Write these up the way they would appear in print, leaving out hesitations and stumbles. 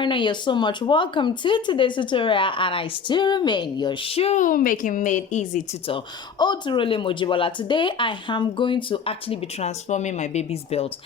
foreigner, you're so much welcome to today's tutorial, and I still remain your shoemaking made easy tutor, Oturole Mojibola. Today I am going to actually be transforming my baby's belt.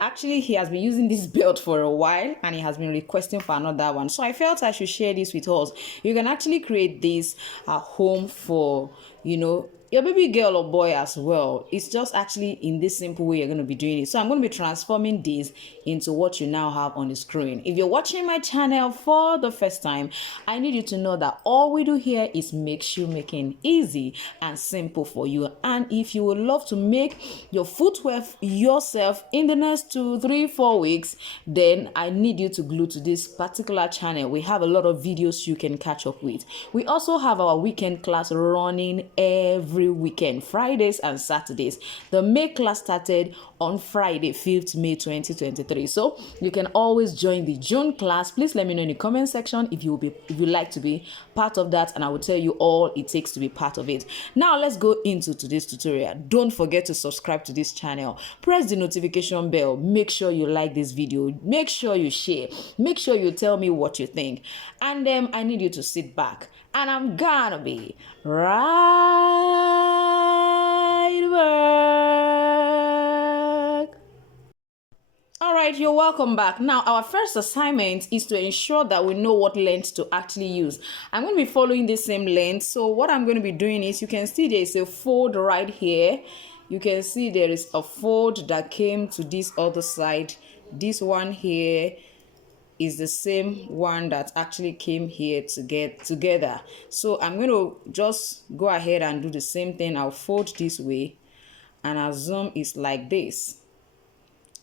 Actually, he has been using this belt for a while and he has been requesting for another one, so I felt I should share this with us. You can actually create this at home for your baby girl or boy as well. It's just actually in this simple way you're going to be doing it. So I'm going to be transforming this into what you now have on the screen. If you're watching my channel for the first time, I need you to know that all we do here is make shoemaking easy and simple for you. And if you would love to make your footwear yourself in the next 2, 3, 4 weeks, then I need you to glue to this particular channel. We have a lot of videos you can catch up with. We also have our weekend class running every weekend, Fridays and Saturdays. The May class started on Friday, 5th May 2023. So you can always join the June class. Please let me know in the comment section if you like to be part of that, and I will tell you all it takes to be part of it. Now let's go into today's tutorial. Don't forget to subscribe to this channel. Press the notification bell. Make sure you like this video. Make sure you share. Make sure you tell me what you think. And then I need you to sit back, and I'm gonna be right back. All right, you're welcome back. Now, our first assignment is to ensure that we know what length to actually use. I'm going to be following the same length. So what I'm going to be doing is, you can see there is a fold right here. You can see there is a fold that came to this other side. This one here is the same one that actually came here to get together. So I'm going to just go ahead and do the same thing. I'll fold this way and assume it's like this.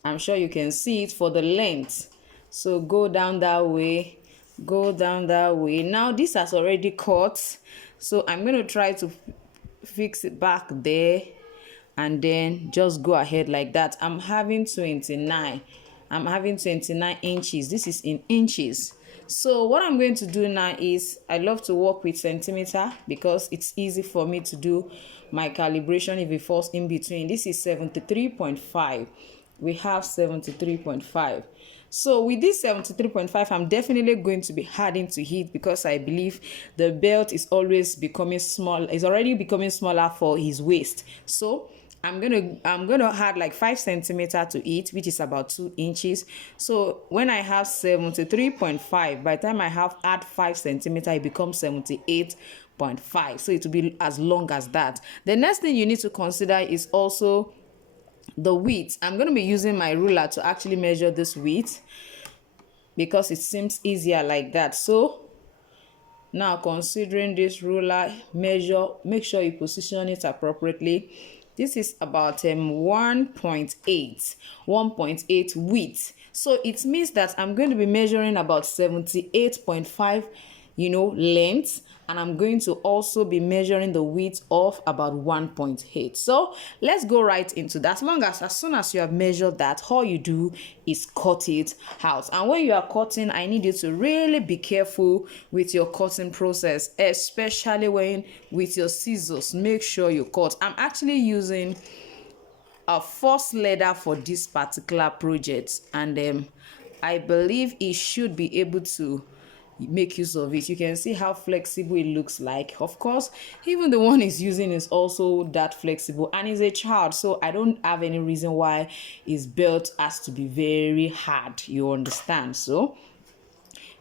I'm sure you can see it for the length. So go down that way, go down that way. Now this has already cut, so I'm going to try to fix it back there and then just go ahead like that. I'm having 29 inches. This is in inches. So what I'm going to do now is, I love to work with centimeter because it's easy for me to do my calibration if it falls in between. This is 73.5. We have 73.5. So with this 73.5, I'm definitely going to be adding to it because I believe the belt is always becoming small. It's already becoming smaller for his waist. So I'm gonna add like 5 centimeters to it, which is about 2 inches. So when I have 73.5, by the time I add 5 centimeters, it becomes 78.5. So it will be as long as that. The next thing you need to consider is also the width. I'm going to be using my ruler to actually measure this width because it seems easier like that. So now, considering this ruler, measure, make sure you position it appropriately. This is about 1.8 width. So it means that I'm going to be measuring about 78.5 length, and I'm going to also be measuring the width of about 1.8. So let's go right into that. As soon as you have measured that, all you do is cut it out. And when you are cutting, I need you to really be careful with your cutting process, especially when with your scissors. Make sure you cut. I'm actually using a false leather for this particular project, and I believe it should be able to make use of it. You can see how flexible it looks like. Of course, even the one he's using is also that flexible, and he's a child, so I don't have any reason why his belt has to be very hard, you understand? So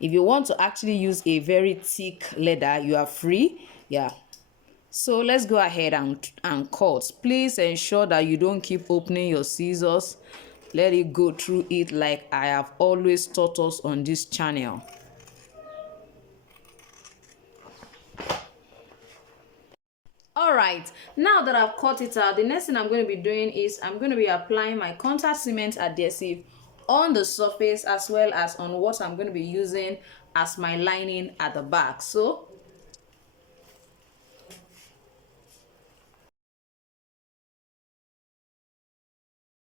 if you want to actually use a very thick leather, you are free. Yeah, so let's go ahead and cut. Please ensure that you don't keep opening your scissors. Let it go through it like I have always taught us on this channel. All right, now that I've cut it out, the next thing I'm going to be doing is I'm going to be applying my contact cement adhesive on the surface, as well as on what I'm going to be using as my lining at the back. So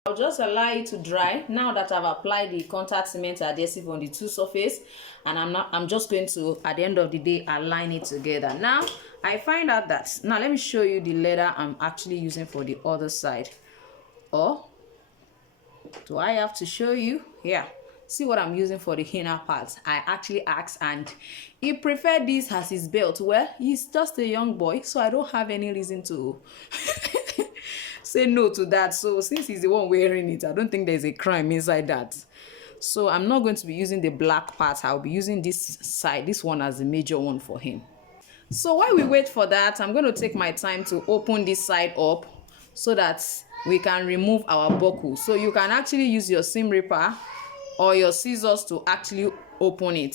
I'll just allow it to dry now that I've applied the contact cement adhesive on the two surface, and I'm just going to, at the end of the day, align it together. Now I find out that, now let me show you the leather I'm actually using for the other side. Or do I have to show you? Yeah, see what I'm using for the inner part. I actually asked, and he preferred this as his belt. Well, he's just a young boy, so I don't have any reason to say no to that. So since he's the one wearing it, I don't think there's a crime inside that. So I'm not going to be using the black part. I'll be using this side, this one, as the major one for him. So while we wait for that, I'm going to take my time to open this side up so that we can remove our buckle. So you can actually use your seam ripper or your scissors to actually open it.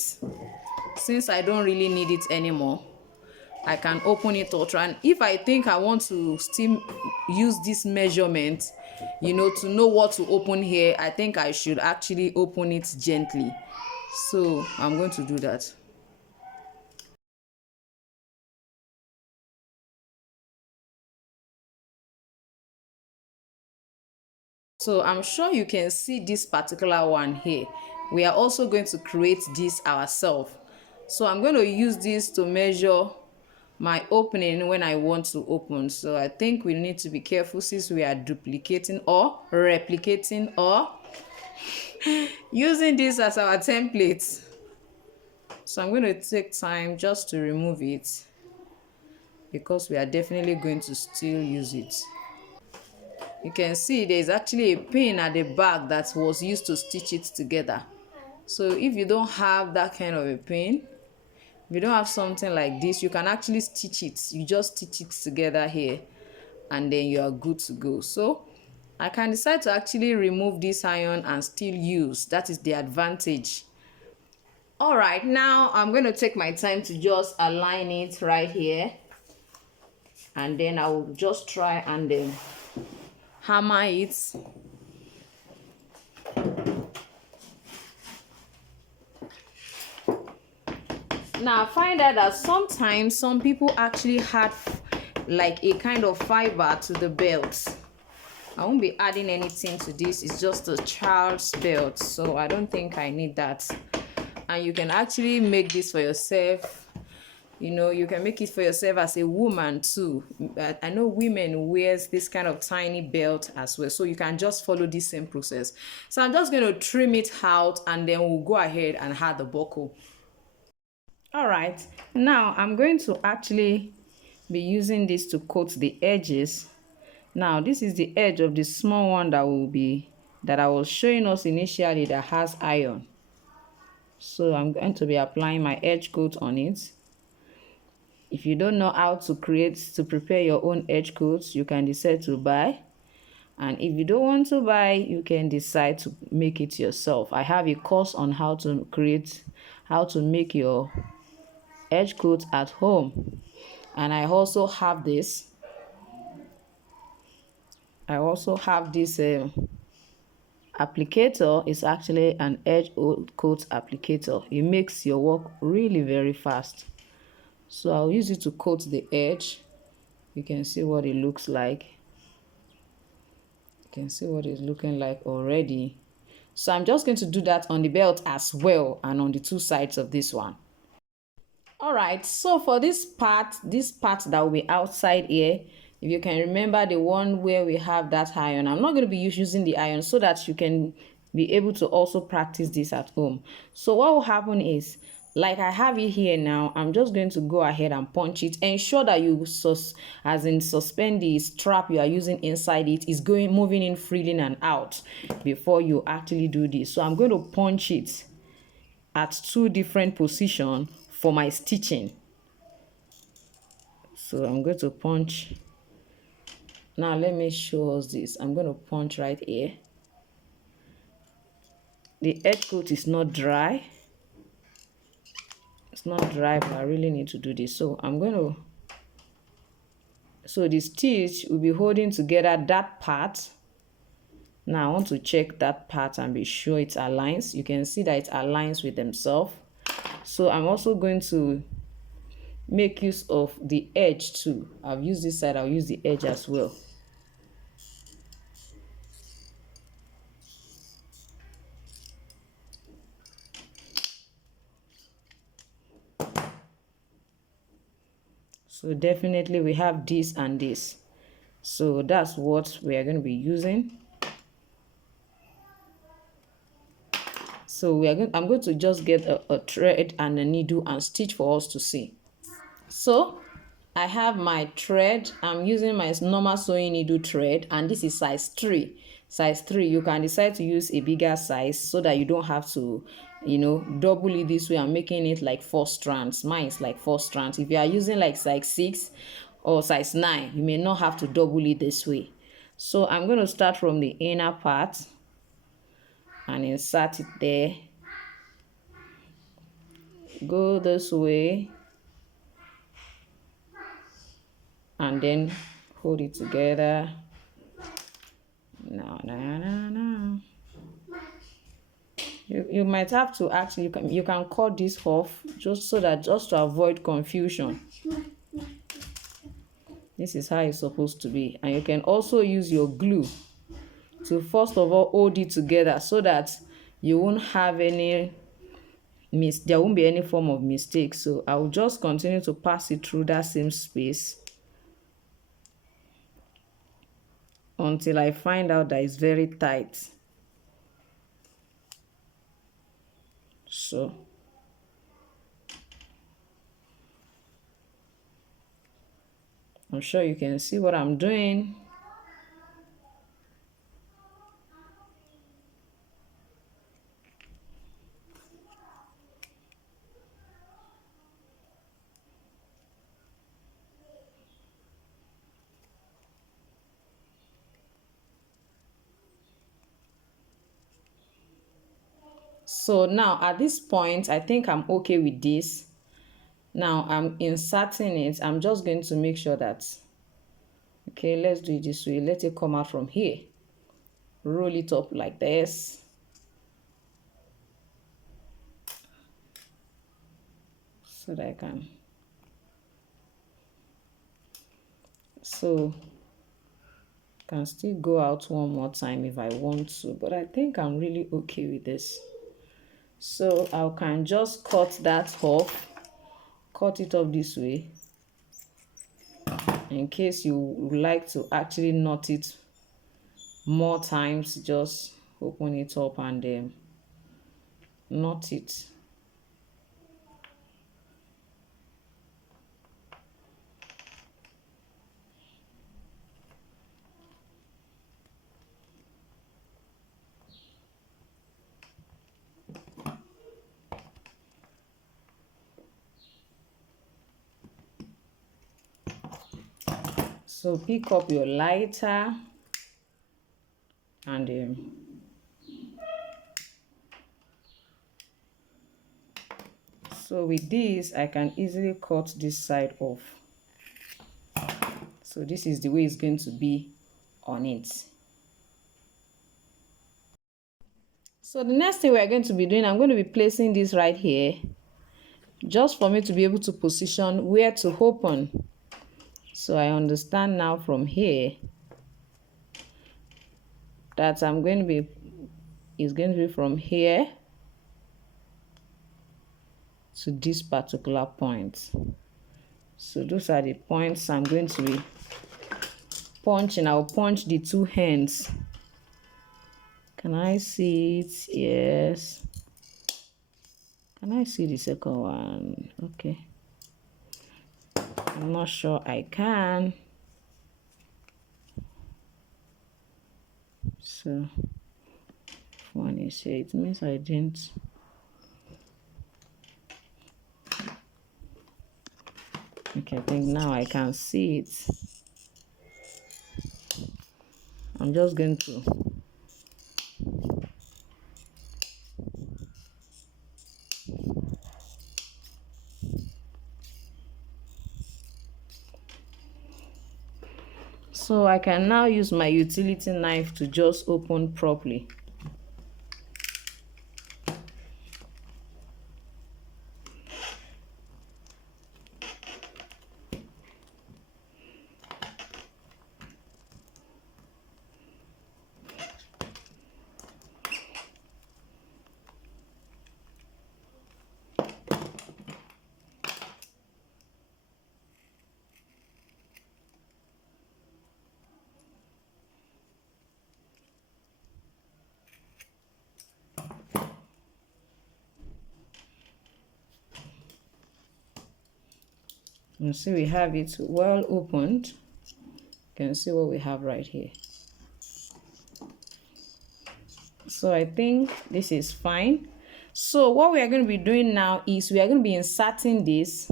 Since I don't really need it anymore, I can open it or try. And if I think I want to still use this measurement, you know, to know what to open here, I think I should actually open it gently. So I'm going to do that. So I'm sure you can see this particular one here. We are also going to create this ourselves. So I'm going to use this to measure my opening when I want to open. So I think we need to be careful since we are duplicating or replicating or using this as our template. So I'm going to take time just to remove it because we are definitely going to still use it. You can see there's actually a pin at the back that was used to stitch it together. So if you don't have that kind of a pin, if you don't have something like this, you can actually stitch it. You just stitch it together here and then you are good to go. So I can decide to actually remove this iron and still use. That is the advantage. All right, now I'm going to take my time to just align it right here, and then I will just try and then hammer it. Now I find out that sometimes some people actually add like a kind of fiber to the belt. I won't be adding anything to this. It's just a child's belt, so I don't think I need that. And you can actually make this for yourself. You know, you can make it for yourself as a woman too. I know women wears this kind of tiny belt as well, so you can just follow this same process. So I'm just going to trim it out and then we'll go ahead and add the buckle. All right, now I'm going to actually be using this to coat the edges. Now this is the edge of the small one that I was showing us initially that has iron. So I'm going to be applying my edge coat on it. If you don't know how to prepare your own edge coats, you can decide to buy. And if you don't want to buy, you can decide to make it yourself. I have a course on how to make your edge coat at home. And I also have this. Applicator. Is actually an edge coat applicator. It makes your work really very fast. So I'll use it to coat the edge. You can see what it looks like. You can see what it's looking like already. So I'm just going to do that on the belt as well and on the two sides of this one. All right, so for this part that will be outside here, if you can remember the one where we have that iron, I'm not going to be using the iron so that you can be able to also practice this at home. So what will happen is, like I have it here now, I'm just going to go ahead and punch it. Ensure that you suspend the strap you are using inside it is moving in freely and out before you actually do this. So I'm going to punch it at two different positions for my stitching. So I'm going to punch. Now let me show us this. I'm going to punch right here. The edge coat is not dry. It's not dry, but I really need to do this. So the stitch will be holding together that part. Now I want to check that part and be sure it aligns. You can see that it aligns with themselves. So I'm also going to make use of the edge too. I've used this side, I'll use the edge as well. So definitely we have this and this. So that's what we are going to be using. So I'm going to just get a thread and a needle and stitch for us to see. So I have my thread. I'm using my normal sewing needle thread, and this is size 3. Size 3, you can decide to use a bigger size so that you don't have to, double it this way and making it like 4 strands. Mine is like 4 strands. If you are using like size 6 or size 9, you may not have to double it this way. So I'm going to start from the inner part and insert it there. Go this way and then hold it together. No. You might have to actually, you can cut this off just to avoid confusion. This is how it's supposed to be. And you can also use your glue to first of all hold it together so that you won't have there won't be any form of mistake. So I will just continue to pass it through that same space until I find out that it's very tight. So I'm sure you can see what I'm doing. So now at this point, I think I'm okay with this. Now I'm inserting it. I'm just going to make sure that, okay, let's do it this way. Let it come out from here. Roll it up like this. So that I can still go out one more time if I want to, but I think I'm really okay with this. So I can just cut that off, cut it off this way, in case you would like to actually knot it more times. Just open it up and knot it. So pick up your lighter and so with this I can easily cut this side off. So this is the way it's going to be on it. So the next thing we're going to be doing, I'm going to be placing this right here just for me to be able to position where to open. So I understand now from here that it's going to be from here to this particular point. So those are the points I'm going to be punching. I'll punch the 2 ends. Can I see it? Yes. Can I see the second one? Okay. I'm not sure I can. So one is here. It means I didn't. Okay, I think now I can see it. I'm just going to so I can now use my utility knife to just open properly. You see we have it well opened. You can see what we have right here. So I think this is fine. So what we are going to be doing now is we are going to be inserting this.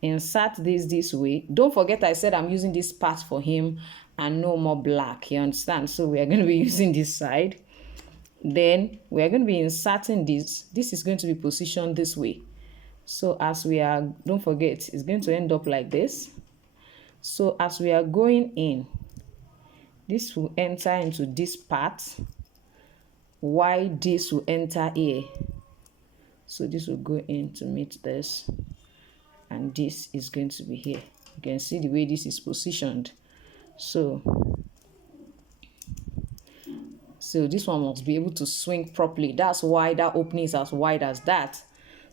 Insert this way. Don't forget I said I'm using this part for him and no more black. You understand? So we are going to be using this side. Then we are going to be inserting this. This is going to be positioned this way. So as we are, don't forget, it's going to end up like this. So as we are going in, this will enter into this part. Why this will enter here. So this will go in to meet this. And this is going to be here. You can see the way this is positioned. So this one must be able to swing properly. That's why that opening is as wide as that.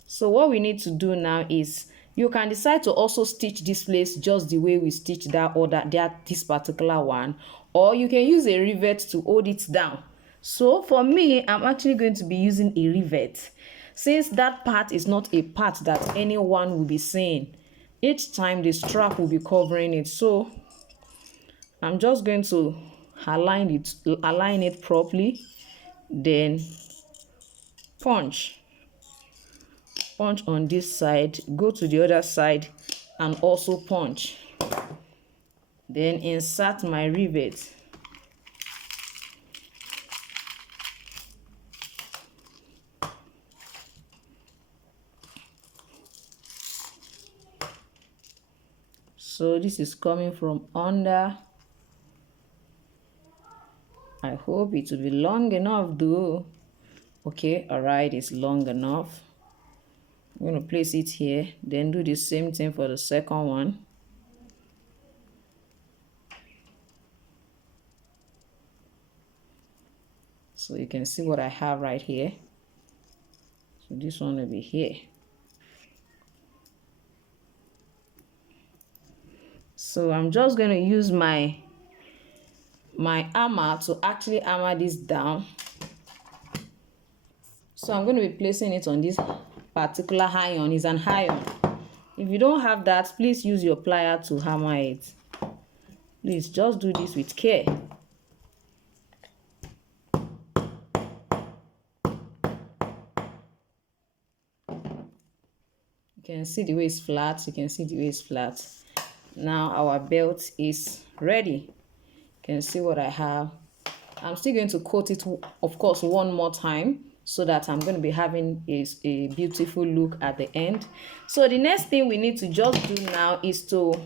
So what we need to do now is you can decide to also stitch this place just the way we stitched this particular one, or you can use a rivet to hold it down. So for me, I'm actually going to be using a rivet, since that part is not a part that anyone will be seeing. Each time the strap will be covering it. So I'm just going to align it properly, then punch on this side, go to the other side and also punch, then insert my rivet. So this is coming from under. I hope it will be long enough though. Okay, all right, it's long enough. I'm going to place it here, then do the same thing for the second one. So you can see what I have right here. So this one will be here. So I'm just going to use my hammer to actually hammer this down. So I'm going to be placing it on this particular iron. It's an iron. If you don't have that, please use your plier to hammer it. Please just do this with care. You can see the way it's flat. You can see the way it's flat. Now our belt is ready. You can see what I have. I'm still going to coat it, of course, one more time, so that I'm going to be having a beautiful look at the end. So the next thing we need to just do now is to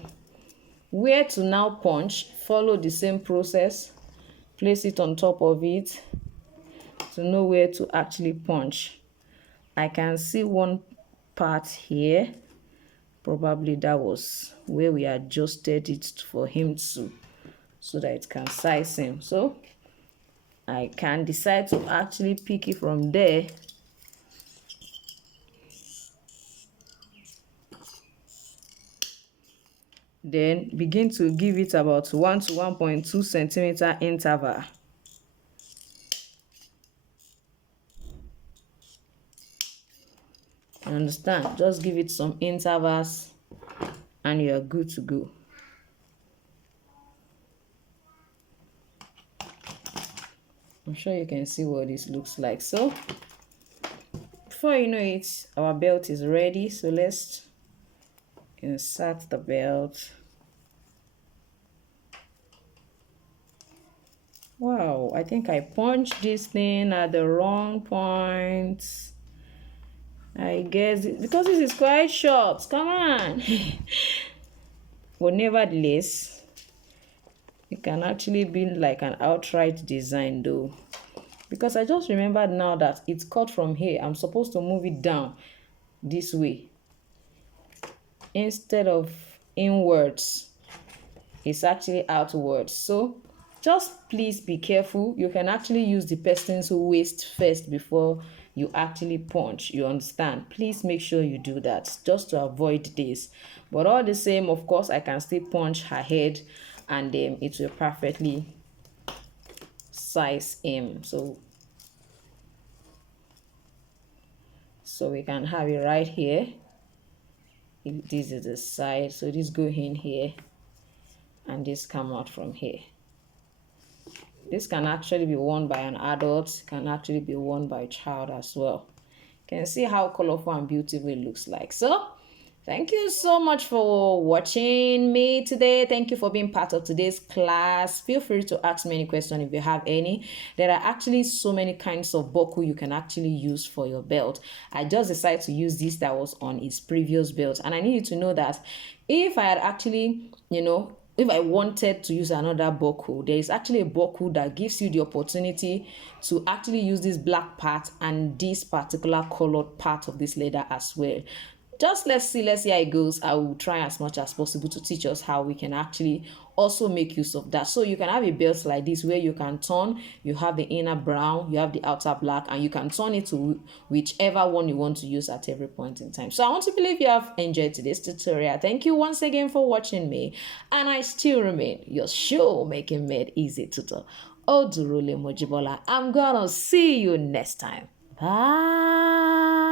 where to now punch. Follow the same process. Place it on top of it to know where to actually punch. I can see one part here. Probably that was where we adjusted it for him to, so that it can size him. So I can decide to actually pick it from there. Then begin to give it about 1 to 1.2 centimeter interval. You understand? Just give it some intervals and you are good to go. I'm sure you can see what this looks like. So before you know it, our belt is ready. So let's insert the belt. Wow, I think I punched this thing at the wrong point. I guess because this is quite short. Come on. But nevertheless, it can actually be like an outright design though, because I just remembered now that it's cut from here. I'm supposed to move it down this way instead of inwards. It's actually outwards. So just please be careful. You can actually use the person's waist first before you actually punch. You understand? Please make sure you do that just to avoid this. But all the same, of course, I can still punch her head and it will perfectly size him. So we can have it right here. This is the side, so this go in here and this come out from here. This can actually be worn by an adult, can actually be worn by a child as well. You can see how colorful and beautiful it looks like. So thank you so much for watching me today. Thank you for being part of today's class. Feel free to ask me any question if you have any. There are actually so many kinds of buckle you can actually use for your belt. I just decided to use this that was on its previous belt, and I need you to know that if I had actually, if I wanted to use another buckle, there is actually a buckle that gives you the opportunity to actually use this black part and this particular colored part of this leather as well. Just let's see how it goes. I will try as much as possible to teach us how we can actually also make use of that. So you can have a belt like this where you can turn, you have the inner brown, you have the outer black, and you can turn it to whichever one you want to use at every point in time. So I want to believe you have enjoyed today's tutorial. Thank you once again for watching me, and I still remain your Shoemaking Made Easy tutor, Odurule Mojibola. I'm gonna see you next time. Bye.